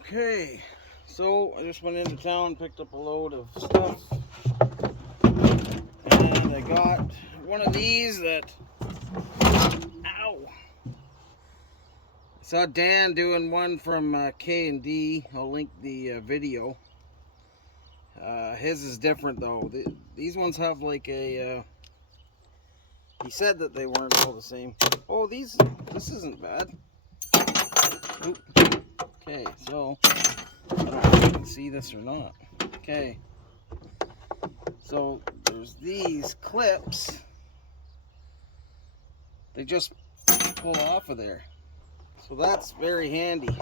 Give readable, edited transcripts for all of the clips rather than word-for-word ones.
Okay, so I just went into town, picked up a load of stuff, and I got one of these that, ow, I saw Dan doing one from K&D. I'll link the video. His is different though. These ones have like a, he said that they weren't all the same. Oh, this isn't bad. Oop. Okay, so I don't know if you can see this or not. Okay, so there's these clips. They just pull off of there, so that's very handy.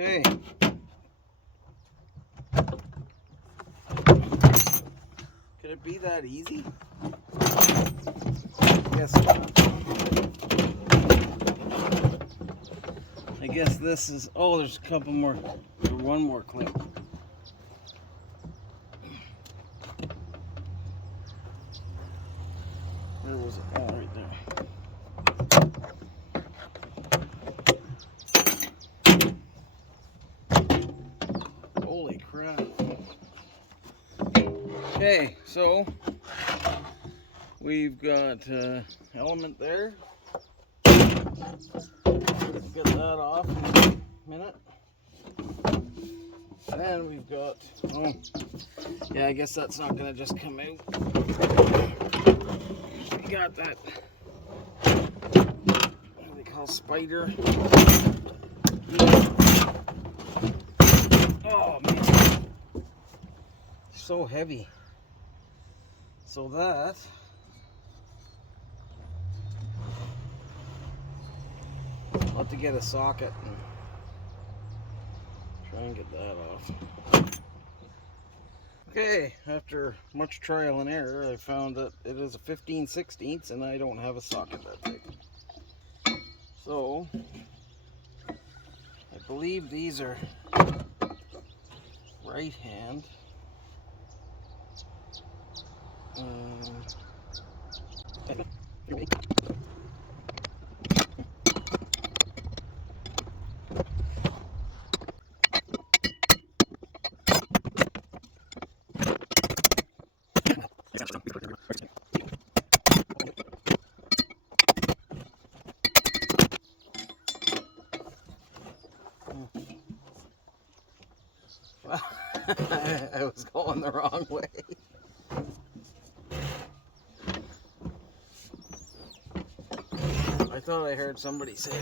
Okay. Could it be that easy? I guess this is, oh, there's a couple more, or one more clip. Where was it? Oh, right there. Holy crap. Okay, so we've got element there. Get that off in a minute. And then we've got, oh, yeah, I guess that's not gonna just come out. We got that, what do they call, spider. Oh man, so heavy. So that, I'll have to get a socket and try and get that off. Okay, after much trial and error, I found that it is a 15/16 and I don't have a socket that big. So, I believe these are right hand. I was going the wrong way. I thought I heard somebody say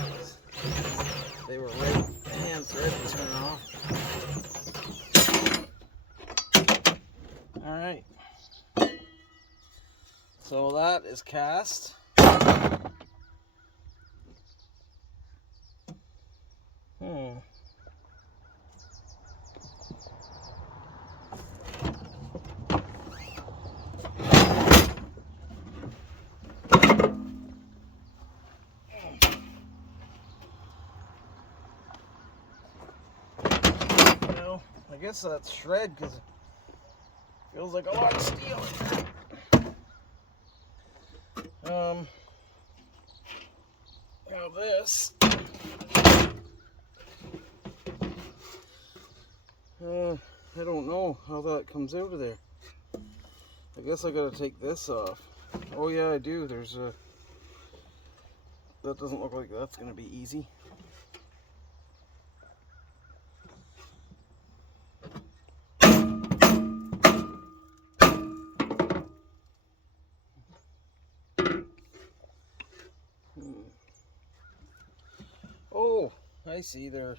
they were right hands ready to turn off. Alright. So that is cast. Well, I guess that's shred because it feels like a lot of steel. Now this, I don't know how that comes out of there. I guess I gotta take this off. Oh yeah, I do. There's a, that doesn't look like that's gonna be easy. Oh, I see, they're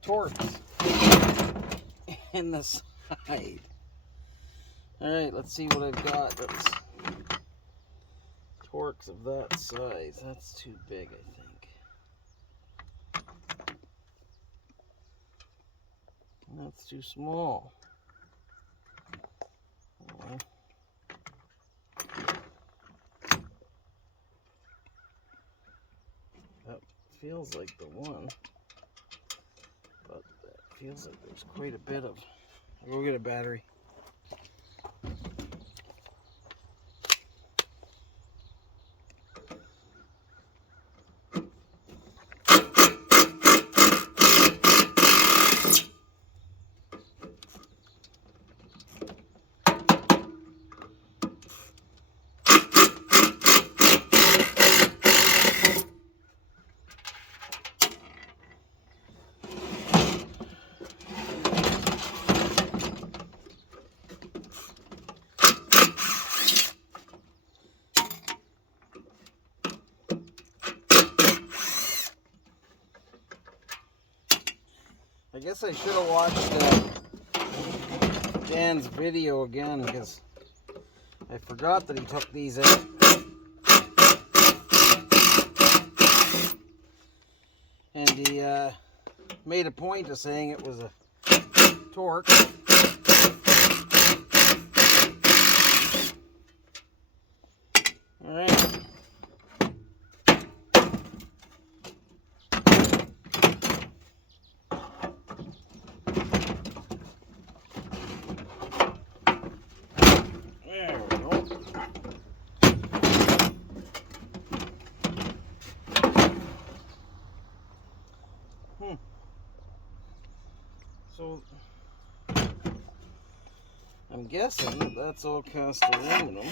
torques in the side. Alright, let's see what I've got that's torques of that size. That's too big, I think. That's too small. feels like the one, but it feels like there's quite a bit of. I'll go get a battery. I guess I should have watched Dan's video again, because I forgot that he took these out. And he made a point of saying it was a torque. All right. There we go. So I'm guessing that that's all cast aluminum.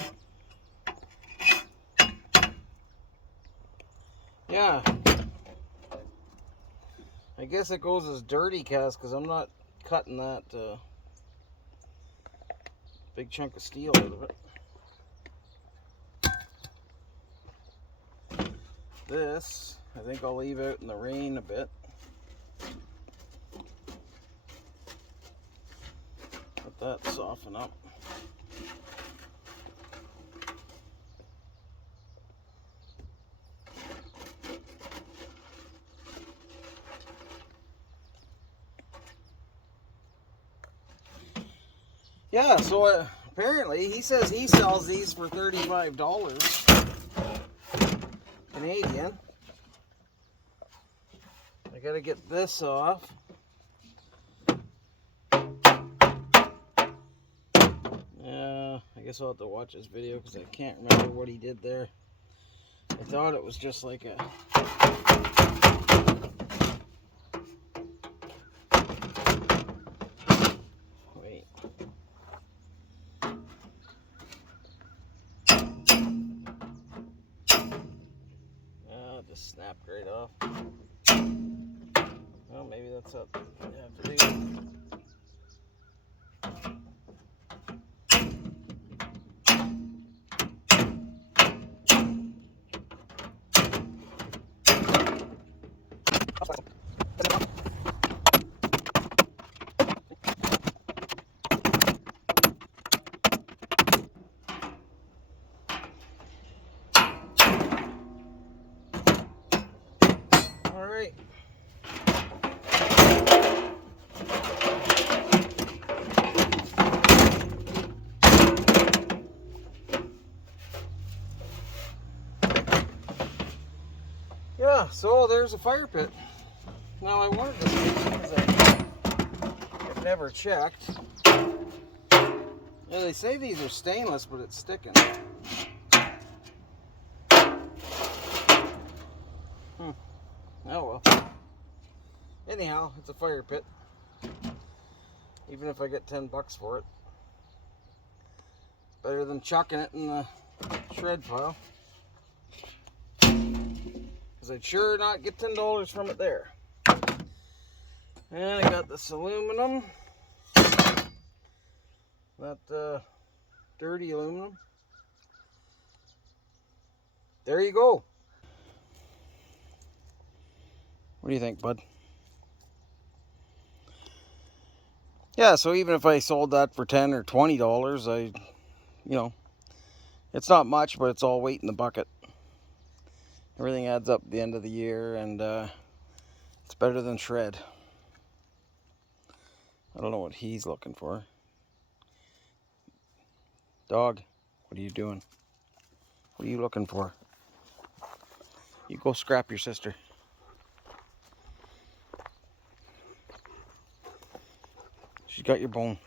Yeah. I guess it goes as dirty cast because I'm not cutting that big chunk of steel out of it. This, I think I'll leave out in the rain a bit. Let that soften up. Yeah, so apparently he says he sells these for $35 Canadian. I gotta get this off. Yeah, I guess I'll have to watch this video because I can't remember what he did there. I thought it was just like a... Wait. It just snapped right off. Well, maybe that's what I have to do. All right. Yeah, so there's a fire pit. Now I wanted to see because I've never checked. Yeah, they say these are stainless, but it's sticking. Oh well. Anyhow, it's a fire pit. Even if I get $10 for it. Better than chucking it in the shred pile. Because I'd sure not get $10 from it there. And I got this aluminum. That dirty aluminum. There you go. What do you think, bud? Yeah, so even if I sold that for $10 or $20, it's not much, but it's all weight in the bucket. Everything adds up at the end of the year, and it's better than shred. I don't know what he's looking for. Dog, what are you doing? What are you looking for? You go scrap your sister. She's got your bone.